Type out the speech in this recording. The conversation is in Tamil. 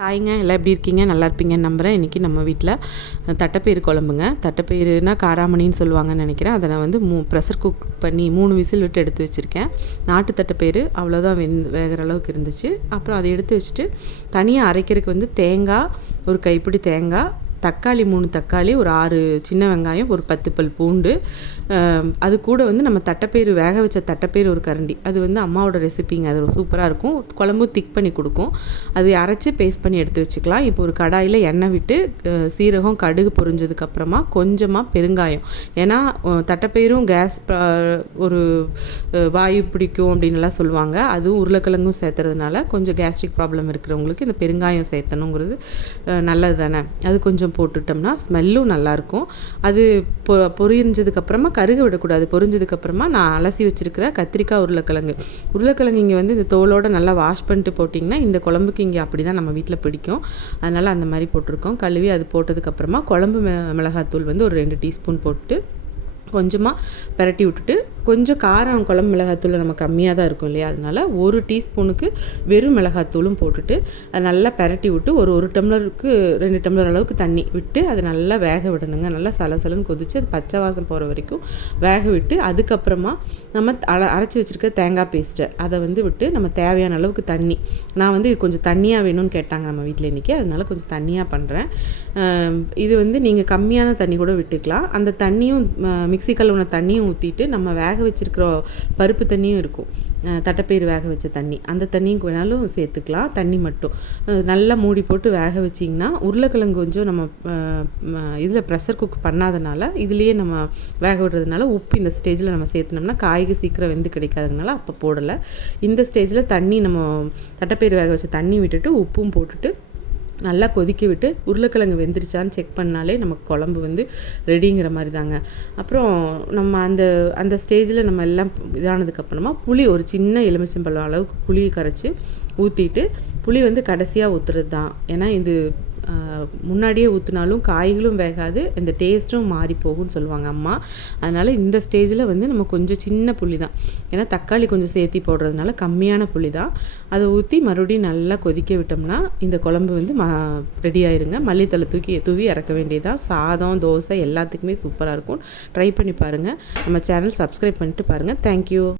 ஹாய்ங்க, எல்லாம் எப்படி இருக்கீங்க? நல்லா இருப்பீங்கன்னு நம்புகிறேன். இன்றைக்கி நம்ம வீட்டில் தட்டைப்பயிறு குழம்புங்க. தட்டைப்பயிறுனா காராமணின்னு சொல்லுவாங்கன்னு நினைக்கிறேன். அதை நான் வந்து ப்ரெஷர் குக் பண்ணி 3 விசில் விட்டு எடுத்து வச்சுருக்கேன். நாட்டு தட்டைப்பயிறு அவ்வளோதான் வேகிற அளவுக்கு இருந்துச்சு. அப்புறம் அதை எடுத்து வச்சுட்டு தனியாக அரைக்கிறதுக்கு வந்து தேங்காய், ஒரு கைப்பிடி தேங்காய், தக்காளி 3 தக்காளி, ஒரு 6 சின்ன வெங்காயம், ஒரு 10 பல் பூண்டு, அது கூட வந்து நம்ம தட்டைப்பயிறு வேக வச்ச தட்டைப்பயிறு ஒரு கரண்டி. அது வந்து அம்மாவோட ரெசிபிங்க. அது சூப்பராக இருக்கும். குழம்பும் திக் பண்ணி கொடுக்கும். அது அரைச்சி பேஸ்ட் பண்ணி எடுத்து வச்சுக்கலாம். இப்போ ஒரு கடாயில் எண்ணெய் விட்டு சீரகம் கடுகு பொரிஞ்சதுக்கப்புறமா கொஞ்சமாக பெருங்காயம். ஏன்னா தட்டைப்பயிரும் கேஸ் ஒரு வாயு பிடிக்கும் அப்படின்லாம் சொல்லுவாங்க. அதுவும் உருளைக்கிழங்கும் சேர்த்துறதுனால கொஞ்சம் கேஸ்ட்ரிக் ப்ராப்ளம் இருக்கிறவங்களுக்கு இந்த பெருங்காயம் சேர்த்தணுங்கிறது நல்லது தானே. அது கொஞ்சம் போட்டுட்டோம்னா ஸ்மெல்லும் நல்லாயிருக்கும். அது பொரிஞ்சதுக்கப்புறமா கருக விடக்கூடாது. பொரிஞ்சதுக்கப்புறமா நான் அலசி வச்சுருக்கிற கத்திரிக்காய், உருளைக்கிழங்கு இங்கே வந்து இந்த தோலோடு நல்லா வாஷ் பண்ணிட்டு போட்டிங்கன்னா இந்த குழம்புக்கு இங்கே அப்படி தான் நம்ம வீட்டில் பிடிக்கும். அதனால் அந்த மாதிரி போட்டிருக்கோம். கழுவி அது போட்டதுக்கப்புறமா குழம்பு மிளகாத்தூள் வந்து ஒரு 2 டீஸ்பூன் போட்டு கொஞ்சமாக பரட்டி விட்டுட்டு, கொஞ்சம் காரம் குழம்பு மிளகாத்தூள் நம்ம கம்மியாக தான் இருக்கும் இல்லையா, அதனால் 1 டீஸ்பூனுக்கு வெறும் மிளகாத்தூளும் போட்டுட்டு அதை நல்லா பரட்டி விட்டு ஒரு டம்ளருக்கு 2 டம்ளர் அளவுக்கு தண்ணி விட்டு அதை நல்லா வேக விடணுங்க. நல்லா சலசலன்னு கொதித்து அது பச்சை வாசம் போகிற வரைக்கும் வேக விட்டு, அதுக்கப்புறமா நம்ம அரைச்சி வச்சுருக்க தேங்காய் பேஸ்ட்டை அதை வந்து விட்டு நம்ம தேவையான அளவுக்கு தண்ணி, நான் வந்து இது கொஞ்சம் தண்ணியாக வேணும்னு கேட்டாங்க நம்ம வீட்டில் இன்றைக்கி, அதனால் கொஞ்சம் தண்ணியாக பண்ணுறேன். இது வந்து நீங்கள் கம்மியான தண்ணி கூட விட்டுக்கலாம். அந்த தண்ணியும் மிக்ஸி கழுவுன தண்ணியும் ஊற்றிட்டு நம்ம வேக வச்சுருக்கிற பருப்பு தண்ணியும் இருக்கும், தட்டைப்பயிறு வேக வச்ச தண்ணி, அந்த தண்ணியும் வேணாலும் சேர்த்துக்கலாம். தண்ணி மட்டும் நல்லா மூடி போட்டு வேக வச்சிங்கன்னா, உருளைக்கிழங்கு கொஞ்சம் நம்ம இதில் ப்ரெஷர் குக் பண்ணாதனால இதுலேயே நம்ம வேக விடுறதுனால உப்பு இந்த ஸ்டேஜில் நம்ம சேர்த்துனோம்னா காய்க்கு சீக்கிரம் வெந்து கிடைக்காததுனால அப்போ போடலை. இந்த ஸ்டேஜில் தண்ணி நம்ம தட்டைப்பயிறு வேக வச்ச தண்ணி விட்டுட்டு உப்பும் போட்டுட்டு நல்லா கொதிக்க விட்டு உருளைக்கிழங்கு வெந்துருச்சான்னு செக் பண்ணாலே நமக்கு குழம்பு வந்து ரெடிங்கிற மாதிரி தாங்க. அப்புறம் நம்ம அந்த ஸ்டேஜில் நம்ம எல்லாம் இதானதுக்கப்புறமா புளி, ஒரு சின்ன எலுமிச்சம்பழம் அளவுக்கு புளியை கரைச்சி ஊற்றிட்டு, புளி வந்து கடைசியாக ஊற்றுறது தான். ஏன்னா இது முன்னாடியே ஊற்றினாலும் காய்களும் வேகாது, இந்த டேஸ்ட்டும் மாறி போகும்னு சொல்லுவாங்க அம்மா. அதனால் இந்த ஸ்டேஜில் வந்து நம்ம கொஞ்சம் சின்ன புளி தான், ஏன்னா தக்காளி கொஞ்சம் சேர்த்தி போடுறதுனால கம்மியான புளி தான், அதை ஊற்றி மறுபடியும் நல்லா கொதிக்க விட்டோம்னா இந்த குழம்பு வந்து ரெடி ஆயிருங்க. மல்லித்தலை தூவி இறக்க வேண்டியதான். சாதம், தோசை எல்லாத்துக்குமே சூப்பராக இருக்கும். ட்ரை பண்ணி பாருங்கள். நம்ம சேனல் சப்ஸ்கிரைப் பண்ணிட்டு பாருங்கள். தேங்க்யூ.